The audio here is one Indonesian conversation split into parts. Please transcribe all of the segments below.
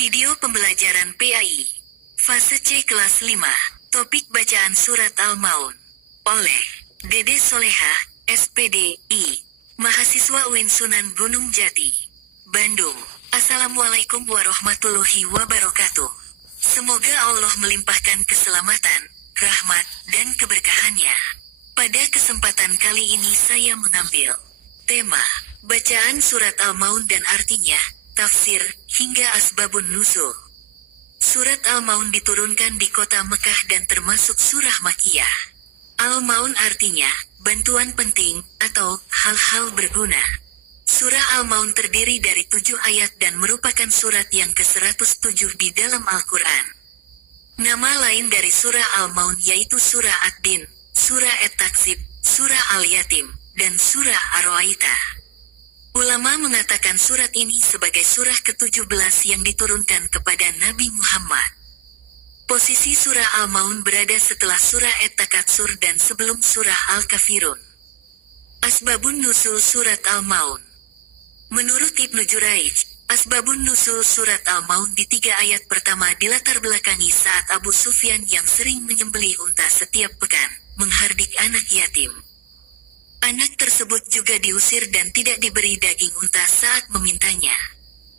Video pembelajaran PAI. Fase C kelas 5. Topik bacaan surat Al-Maun. Oleh Dede Soleha, SPDI. Mahasiswa UIN Sunan Gunung Jati, Bandung. Assalamualaikum warahmatullahi wabarakatuh. Semoga Allah melimpahkan keselamatan, rahmat, dan keberkahannya. Pada kesempatan kali ini saya mengambil tema bacaan surat Al-Maun dan artinya, tafsir, hingga asbabun nuzul. Surat Al-Maun diturunkan di kota Mekah dan termasuk surah Makkiyah. Al-Maun artinya, bantuan penting, atau hal-hal berguna. Surah Al-Maun terdiri dari 7 ayat dan merupakan surat yang ke-107 di dalam Al-Quran. Nama lain dari surah Al-Maun yaitu surah Ad-Din, surah At-Taksib, surah Al-Yatim, dan surah Ar-Ra'aitah. Ulama mengatakan surat ini sebagai surah ke-17 yang diturunkan kepada Nabi Muhammad. Posisi surah Al-Maun berada setelah surah At-Takatsur dan sebelum surah Al-Kafirun. Asbabun Nuzul Surat Al-Maun. Menurut Ibnu Jurayj, Asbabun Nuzul Surat Al-Maun di 3 ayat pertama dilatar belakangi saat Abu Sufyan yang sering menyembelih unta setiap pekan, menghardik anak yatim. Anak tersebut juga diusir dan tidak diberi daging unta saat memintanya.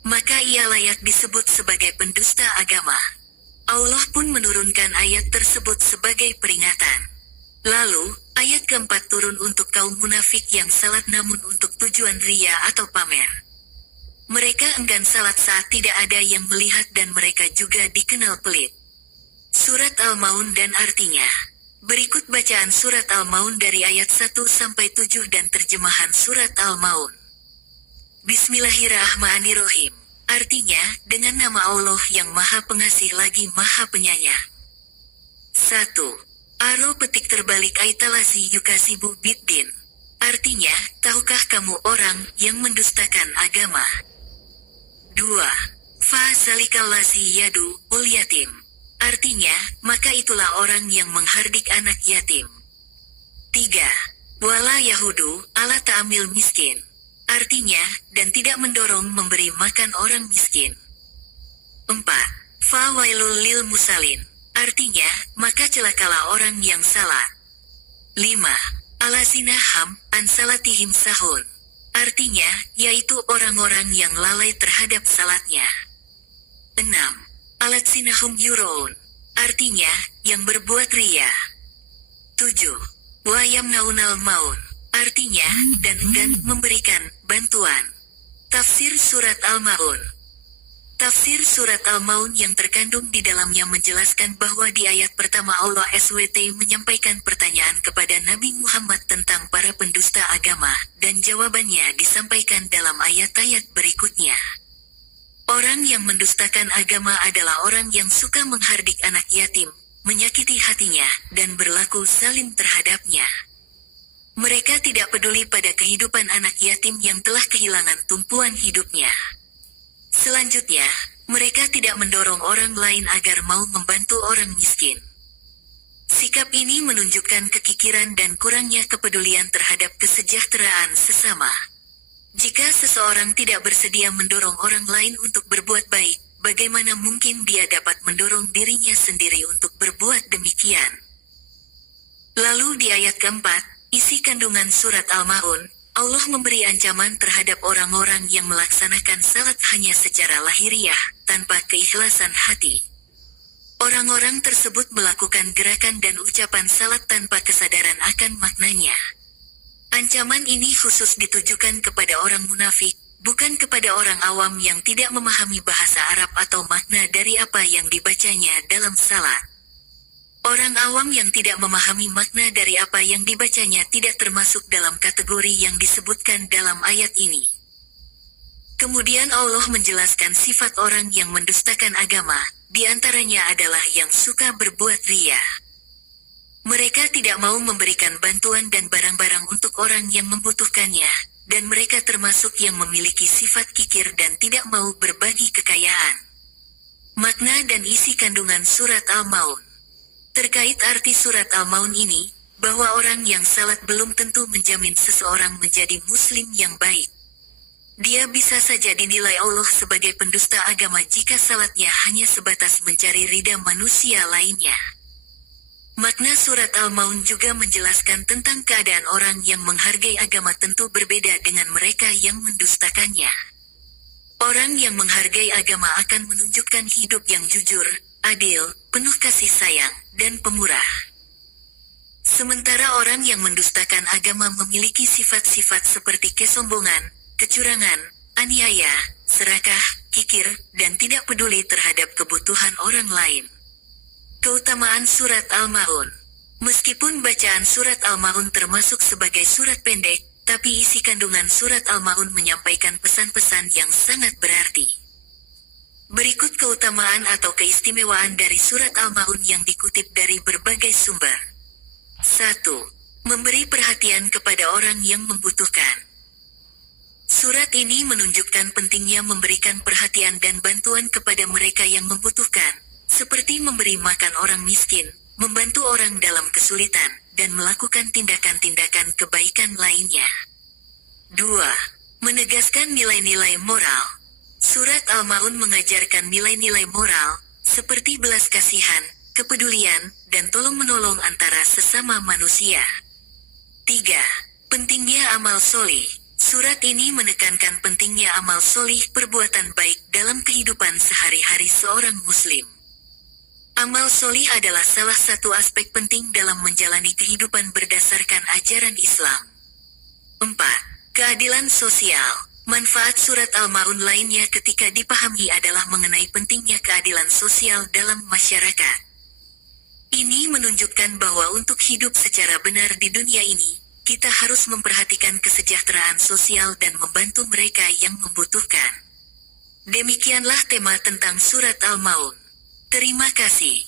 Maka ia layak disebut sebagai pendusta agama. Allah pun menurunkan ayat tersebut sebagai peringatan. Lalu, ayat keempat turun untuk kaum munafik yang salat namun untuk tujuan riya atau pamer. Mereka enggan salat saat tidak ada yang melihat dan mereka juga dikenal pelit. Surat Al-Maun dan artinya. Berikut bacaan surat Al-Maun dari ayat 1-7 dan terjemahan surat Al-Maun. Bismillahirrahmanirrahim. Artinya, dengan nama Allah yang Maha Pengasih lagi Maha Penyayang. 1. Aro petik terbalik aitalasi yukasibu biddin. Artinya, tahukah kamu orang yang mendustakan agama? 2. Fa zalikallasi yadu ul yatim. Artinya, maka itulah orang yang menghardik anak yatim. 3. Wala yahudu ala ta'amil miskin. Artinya, dan tidak mendorong memberi makan orang miskin. 4. Fa wailul lil musalin. Artinya, maka celakalah orang yang salah. 5. Alasina ham an salatihim sahun. Artinya, yaitu orang-orang yang lalai terhadap salatnya. 6. Alat sinahum yuroun. Artinya, yang berbuat riya. 7. Wayam naunal maun. Artinya, dan enggan memberikan bantuan. Tafsir Surat Al-Maun. Tafsir Surat Al-Maun yang terkandung di dalamnya menjelaskan bahwa di ayat pertama Allah SWT menyampaikan pertanyaan kepada Nabi Muhammad tentang para pendusta agama, dan jawabannya disampaikan dalam ayat-ayat berikutnya. Orang yang mendustakan agama adalah orang yang suka menghardik anak yatim, menyakiti hatinya, dan berlaku zalim terhadapnya. Mereka tidak peduli pada kehidupan anak yatim yang telah kehilangan tumpuan hidupnya. Selanjutnya, mereka tidak mendorong orang lain agar mau membantu orang miskin. Sikap ini menunjukkan kekikiran dan kurangnya kepedulian terhadap kesejahteraan sesama. Jika seseorang tidak bersedia mendorong orang lain untuk berbuat baik, bagaimana mungkin dia dapat mendorong dirinya sendiri untuk berbuat demikian? Lalu di ayat keempat, isi kandungan surat Al-Maun, Allah memberi ancaman terhadap orang-orang yang melaksanakan salat hanya secara lahiriah, tanpa keikhlasan hati. Orang-orang tersebut melakukan gerakan dan ucapan salat tanpa kesadaran akan maknanya. Ancaman ini khusus ditujukan kepada orang munafik, bukan kepada orang awam yang tidak memahami bahasa Arab atau makna dari apa yang dibacanya dalam salat. Orang awam yang tidak memahami makna dari apa yang dibacanya tidak termasuk dalam kategori yang disebutkan dalam ayat ini. Kemudian Allah menjelaskan sifat orang yang mendustakan agama, di antaranya adalah yang suka berbuat riya. Mereka tidak mau memberikan bantuan dan barang-barang untuk orang yang membutuhkannya, dan mereka termasuk yang memiliki sifat kikir dan tidak mau berbagi kekayaan. Makna dan isi kandungan surat Al-Maun. Terkait arti surat Al-Maun ini, bahwa orang yang salat belum tentu menjamin seseorang menjadi muslim yang baik. Dia bisa saja dinilai Allah sebagai pendusta agama jika salatnya hanya sebatas mencari ridha manusia lainnya. Makna surat Al-Maun juga menjelaskan tentang keadaan orang yang menghargai agama tentu berbeda dengan mereka yang mendustakannya. Orang yang menghargai agama akan menunjukkan hidup yang jujur, adil, penuh kasih sayang, dan pemurah. Sementara orang yang mendustakan agama memiliki sifat-sifat seperti kesombongan, kecurangan, aniaya, serakah, kikir, dan tidak peduli terhadap kebutuhan orang lain. Keutamaan Surat Al-Ma'un. Meskipun bacaan Surat Al-Ma'un termasuk sebagai surat pendek, tapi isi kandungan Surat Al-Ma'un menyampaikan pesan-pesan yang sangat berarti. Berikut keutamaan atau keistimewaan dari Surat Al-Ma'un yang dikutip dari berbagai sumber. 1. Memberi perhatian kepada orang yang membutuhkan. Surat ini menunjukkan pentingnya memberikan perhatian dan bantuan kepada mereka yang membutuhkan, seperti memberi makan orang miskin, membantu orang dalam kesulitan, dan melakukan tindakan-tindakan kebaikan lainnya. 2. Menegaskan nilai-nilai moral. Surat Al-Ma'un mengajarkan nilai-nilai moral, seperti belas kasihan, kepedulian, dan tolong-menolong antara sesama manusia. 3. Pentingnya amal solih. Surat ini menekankan pentingnya amal solih perbuatan baik dalam kehidupan sehari-hari seorang muslim. Amal solih adalah salah satu aspek penting dalam menjalani kehidupan berdasarkan ajaran Islam. 4. Keadilan sosial. Manfaat Surat Al-Ma'un lainnya ketika dipahami adalah mengenai pentingnya keadilan sosial dalam masyarakat. Ini menunjukkan bahwa untuk hidup secara benar di dunia ini, kita harus memperhatikan kesejahteraan sosial dan membantu mereka yang membutuhkan. Demikianlah tema tentang Surat Al-Ma'un. Terima kasih.